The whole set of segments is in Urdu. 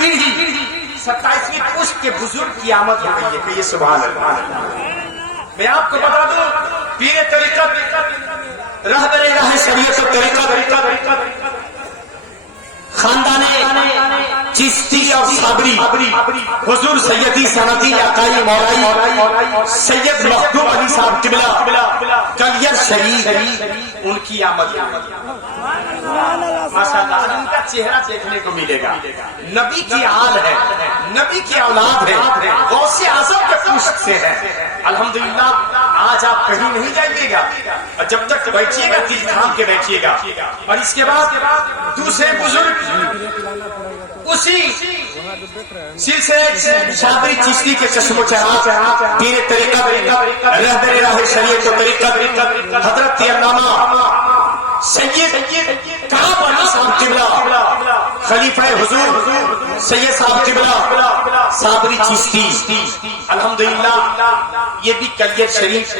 پیڑھی 27ویں پشت کے بزرگ کی آمد ہو گئی ہے کہ یہ سبحان اللہ. میں آپ کو بتا دوں پیر طریقت رہبر راہ شریعت و طریقت خاندان چشتی اور صابری حضور سیدی سندی عقائی مولائی سید مخدوم علی صاحب قبلہ کلیر شریف ان کی آمد ماشاءاللہ ان کا چہرہ دیکھنے کو ملے گا. نبی کی آل ہے, نبی کی اولاد ہے, غوث اعظم کے پشت سے ہے. الحمدللہ آج آپ کہیں نہیں جائیے گا اور جب تک بیٹھیے گا دل تھام کے بیٹھیے گا. اور اس کے بعد دوسرے بزرگ اسی سلسلے شابری چشتی کے چشم و چراغ پیر طریقت رہبر راہ شریعت و طریقت حضرت علامہ سید کعب علی صاحب قبلہ خلیفہ حضور سید صاحب قبلہ صابری چشتی الحمدللہ یہ بھی کلیر شریف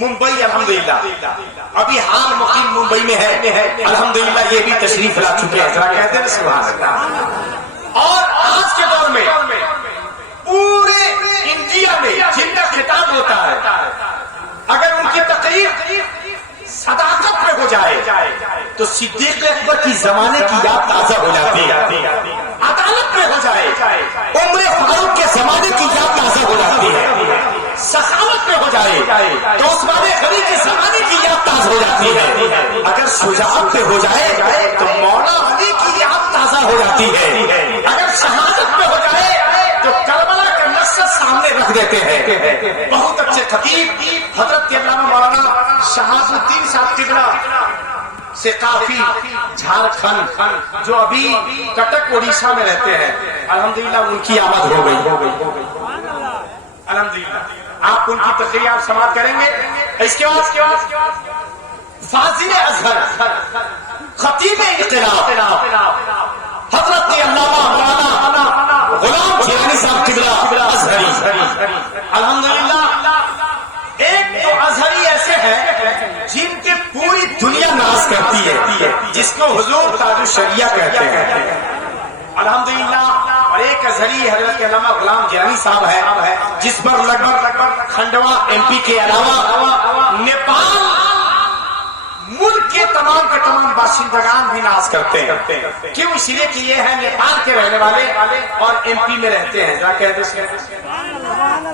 ممبئی الحمدللہ ابھی حال مقیم ممبئی میں ہے الحمدللہ یہ بھی تشریف لا چکے ہیں. ذرا کہتے ہیں سبحان اللہ. اور آج کے دور میں پورے انڈیا میں جن کا خطاب ہوتا ہے اگر ان کی تقریر صداقت میں ہو جائے تو صدیق اکبر کی زمانے کی یاد تازہ ہو جاتی ہے. عدالت میں ہو جائے عمر فاروق کے زمانے کی یاد تازہ ہو جاتی ہے. سخاوت میں ہو جائے تو عثمان غنی کے زمانے کی یاد تازہ ہو جاتی ہے. اگر شجاعت میں ہو جائے تو مولا علی کی یاد تازہ ہو جاتی ہے. اگر شہادت میں ہو جائے تو کربلا کا نقشہ سامنے رکھ دیتے ہیں. بہت اچھے خطیب حضرت علامہ مولانا شہاب الدین صاحب قبلہ سے کافی جھارکھنڈ جو ابھی کٹک اڑیسہ میں رہتے ہیں الحمدللہ ان کی آمد ہو گئی الحمدللہ. آپ ان کی تقریر آپ سماعت کریں گے. اس کے بعد فاضل ازہر خطیب انقلاب حضرت علامہ مولانا غلام جیلانی صاحب قبلہ ازہری الحمدللہ. ایک تو ازہری ایسے ہیں جن کے پوری دنیا ناز کرتی ہے جس کو حضور تاج الشریعہ کہتے ہیں الحمدللہ. اور ایک ازہری حضرت علامہ غلام جیلانی صاحب ہے جس پر لگ بھگ کھنڈوا ایم پی کے علاوہ نیپال ملک کے تمام کے تمام باشندگان بھی ناز کرتے ہیں. کیوں؟ اس لیے کہ یہ ہے نیپال کے رہنے والے اور ایم پی میں رہتے ہیں. ذرا کہہ دیں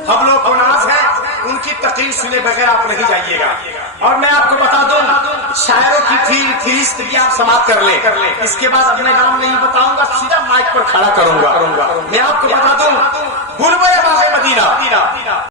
ہم لوگ کو ناز ہے. ان کی تقریر سنے بغیر آپ نہیں جائیے گا. اور میں آپ کو بتا دوں شاعروں کی فہرست بھی آپ سماعت کر لیں. اس کے بعد اپنے نام نہیں بتاؤں گا, سیدھا مائک پر کھڑا کروں گا. میں